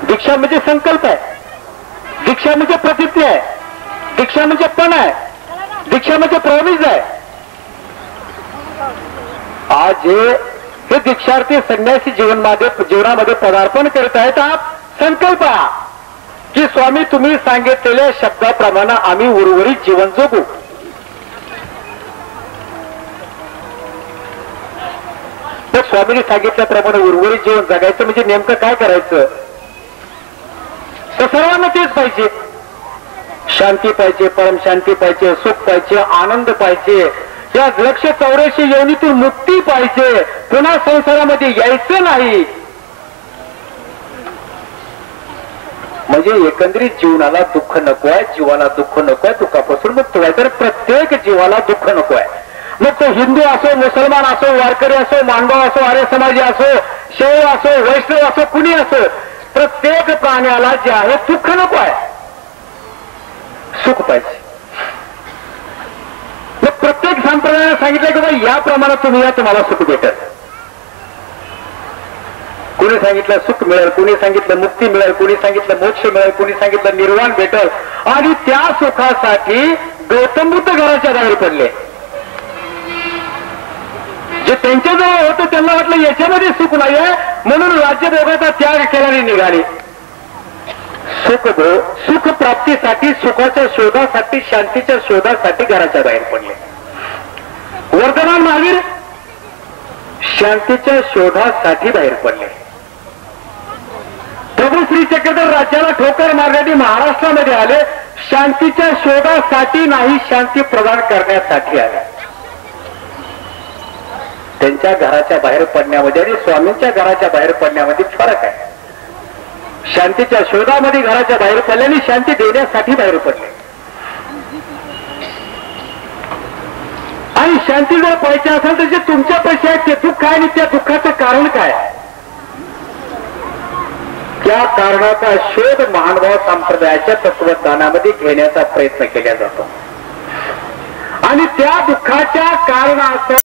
दीक्षा म्हणजे संकल्प आहे, दीक्षा म्हणजे प्रतिज्ञा आहे, दीक्षा म्हणजे पण आहे, दीक्षा म्हणजे प्रॉमिस आहे. आज हे दीक्षार्थी संन्यासी जीवनामध्ये पदार्पण करत आहेत. हा संकल्प की स्वामी तुम्ही सांगितलेल्या शब्दाप्रमाणे आम्ही उर्वरित जीवन जगू. तर स्वामींनी सांगितल्याप्रमाणे उर्वरित जीवन जगायचं म्हणजे नेमकं काय करायचं. तर सर्वांना तेच पाहिजे, शांती पाहिजे, परमशांती पाहिजे, सुख पाहिजे, आनंद पाहिजे, या 184 योनीतून मुक्ती पाहिजे, पुन्हा संसारामध्ये यायचं नाही. म्हणजे एकंदरीत जीवनाला दुःख नको आहे, जीवाला दुःख नको आहे, दुःखापासून मुक्त व्हायचं. तर प्रत्येक जीवाला दुःख नको आहे. मग तो हिंदू असो, मुसलमान असो, वारकरी असो, मांडव असो, आर्य समाजी असो, शैव असो, वैष्णव असो, कुणी असो, प्रत्येक प्राण्याला जे आहे दुःख नको आहे, सुख पाहिजे. मग प्रत्येक संप्रदायाने सांगितलं की बाबा या प्रमाणात तुम्ही या, तुम्हाला सुख भेटेल. कोणी सांगितलं सुख मिळेल, कोणी सांगितलं मुक्ती मिळेल, कोणी सांगितलं मोक्ष मिळेल, कोणी सांगितलं निर्वाण भेटेल. आणि त्या सुखासाठी गौतम बुद्ध घराच्या बाहेर पडले. जे त्यांच्याजवळ होतं त्यांना वाटलं याच्यामध्ये सुख नाहीये, म्हणून राज्यभोगाचा त्याग केल्याने निघाले. सुख प्राप्तीसाठी, सुखाच्या शोधासाठी, शांतीच्या शोधासाठी घराच्या बाहेर पडले. वर्धमान महावीर शांतीच्या शोधासाठी बाहेर पडले. प्रभू श्री चक्रधर राज्याला ठोकर मारण्यासाठी महाराष्ट्रामध्ये आले, शांतीच्या शोधासाठी नाही, शांती प्रदान करण्यासाठी आले. त्यांच्या घराच्या बाहेर पडण्यामध्ये आणि स्वामींच्या घराच्या बाहेर पडण्यामध्ये फरक आहे. शांतीच्या शोधामध्ये घराच्या बाहेर पडले आणि शांती देण्यासाठी बाहेर पडले. आणि शांती जर पाहिजे असेल तर जे तुमच्या पैसे आहेत ते दुःख आहे आणि त्या दुःखाचं कारण काय, त्या कारणाचा शोध महानुभाव संप्रदायाच्या तत्वज्ञानामध्ये घेण्याचा प्रयत्न केला जातो. आणि त्या दुःखाच्या कारणाचं